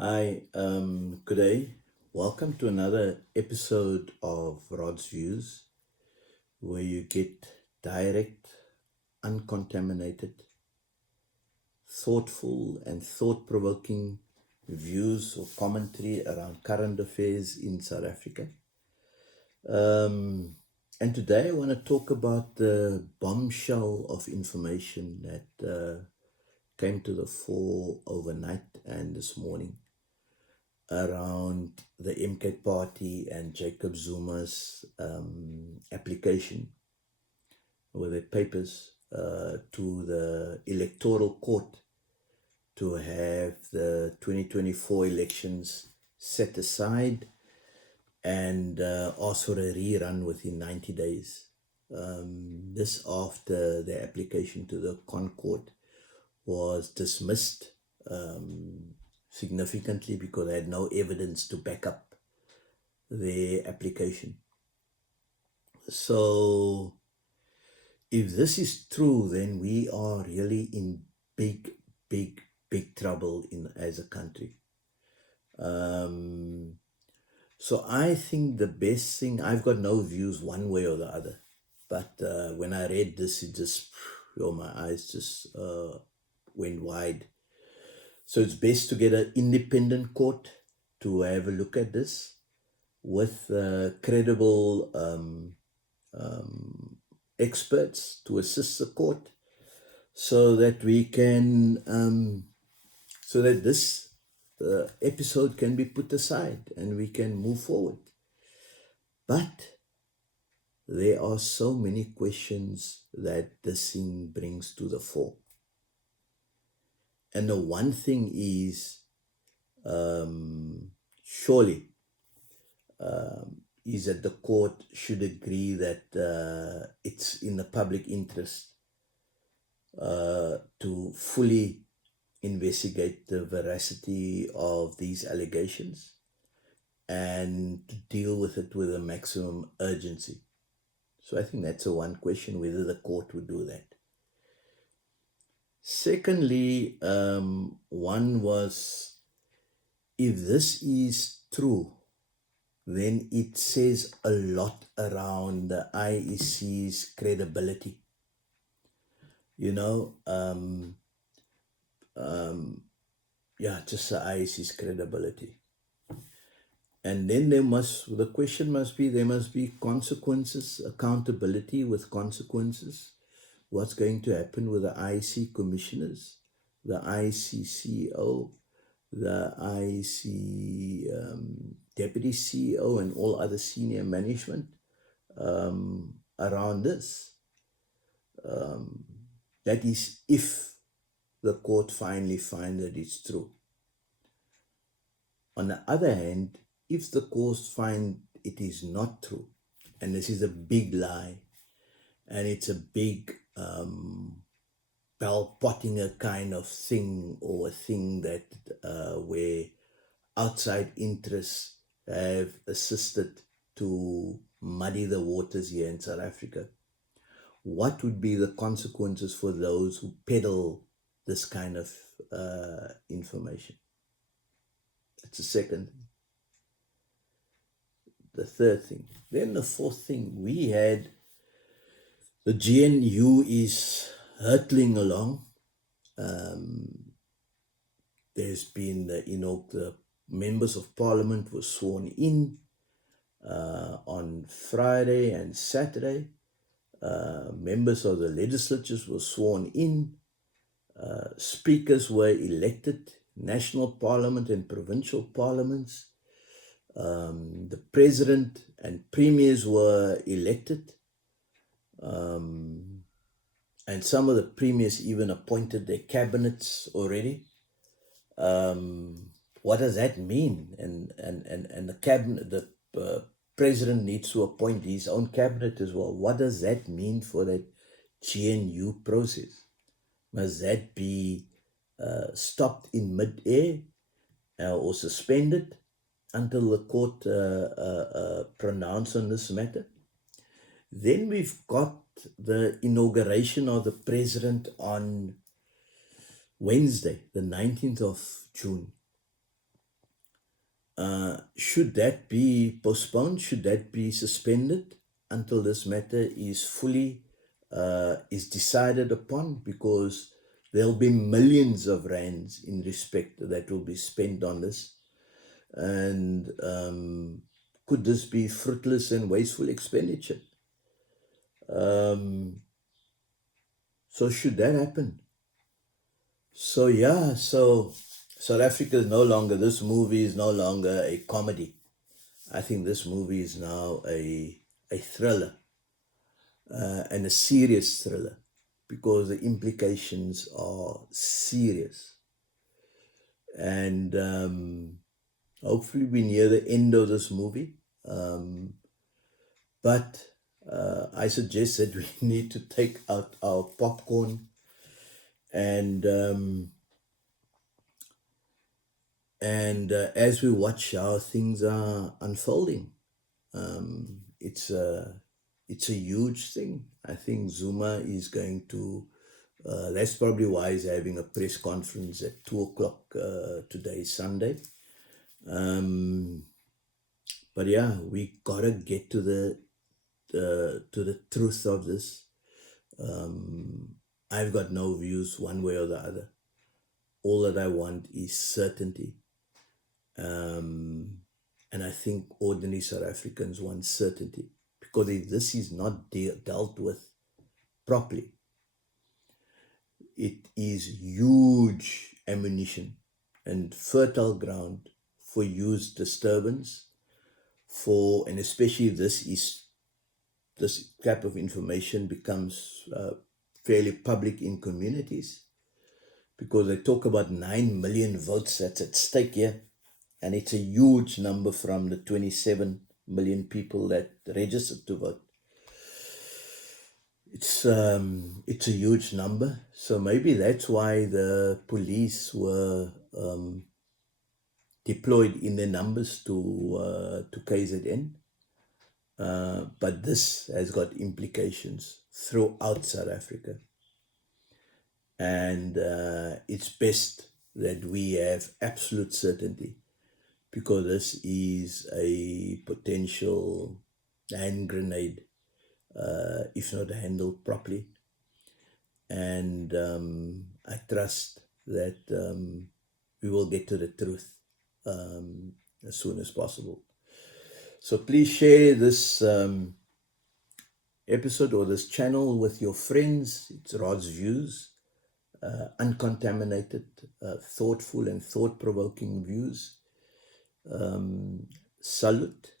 Hi, good day. Welcome to another episode of Rod's Views, where you get direct, uncontaminated, thoughtful, and thought provoking views or commentary around current affairs in South Africa. Um, and today I want to talk about the bombshell of information that came to the fore overnight and this morning around the MK Party and Jacob Zuma's application with their papers to the Electoral Court to have the 2024 elections set aside and ask for a rerun within 90 days. This after the application to the Concord was dismissed significantly because they had no evidence to back up their application. So, if this is true, then we are really in big, big, big trouble as a country. So I think the best thing, I've got no views one way or the other, but when I read this, it just, my eyes just went wide. So it's best to get an independent court to have a look at this with credible experts to assist the court so that we can, so that this episode can be put aside and we can move forward. But there are so many questions that this thing brings to the fore. And the one thing is, surely, is that the court should agree that it's in the public interest to fully investigate the veracity of these allegations and to deal with it with a maximum urgency. So I think that's the one question, whether the court would do that. Secondly, one was, if this is true, then it says a lot around the IEC's credibility. You know, just the IEC's credibility. And then the question must be, there must be consequences, accountability with consequences. What's going to happen with the IEC commissioners, the IEC CEO, the IEC deputy CEO, and all other senior management around this. That is, if the court finally finds that it's true. On the other hand, if the court finds it is not true, and this is a big lie, and it's a big bell-pottinger kind of thing, or a thing that where outside interests have assisted to muddy the waters here in South Africa, what would be the consequences for those who peddle this kind of information? That's the second thing. The third thing. Then the fourth thing, we had the GNU is hurtling along. There's been the members of parliament were sworn in on Friday and Saturday. Members of the legislatures were sworn in. Speakers were elected, national parliament and provincial parliaments. The president and premiers were elected. And some of the premiers even appointed their cabinets already. What does that mean? And the cabinet, the president needs to appoint his own cabinet as well. What does that mean for that GNU process? Must that be stopped in mid-air or suspended until the court pronounce on this matter? Then we've got the inauguration of the president on Wednesday, the 19th of June. Should that be postponed? Should that be suspended until this matter is fully is decided upon? Because there'll be millions of rands in respect that will be spent on this, and could this be fruitless and wasteful expenditure? Um, so should that happen? So yeah, so South Africa is no longer. This movie is no longer a comedy. I think this movie is now a thriller, and a serious thriller, because the implications are serious. And hopefully we're near the end of this movie. But I suggest that we need to take out our popcorn and as we watch how things are unfolding. It's a huge thing. I think Zuma is going to. That's probably why he's having a press conference at 2 o'clock today, Sunday. But yeah, we gotta get to the truth of this. I've got no views one way or the other. All that I want is certainty. And I think ordinary South Africans want certainty, because if this is not dealt with properly, it is huge ammunition and fertile ground for youth disturbance, and especially if this type of information becomes fairly public in communities, because they talk about 9 million votes that's at stake here, and it's a huge number from the 27 million people that registered to vote. It's a huge number, so maybe that's why the police were deployed in their numbers to KZN. But this has got implications throughout South Africa, and it's best that we have absolute certainty, because this is a potential hand grenade if not handled properly. And I trust that we will get to the truth as soon as possible. So please share this episode or this channel with your friends. It's Rod's Views, uncontaminated, thoughtful and thought-provoking views. Salute.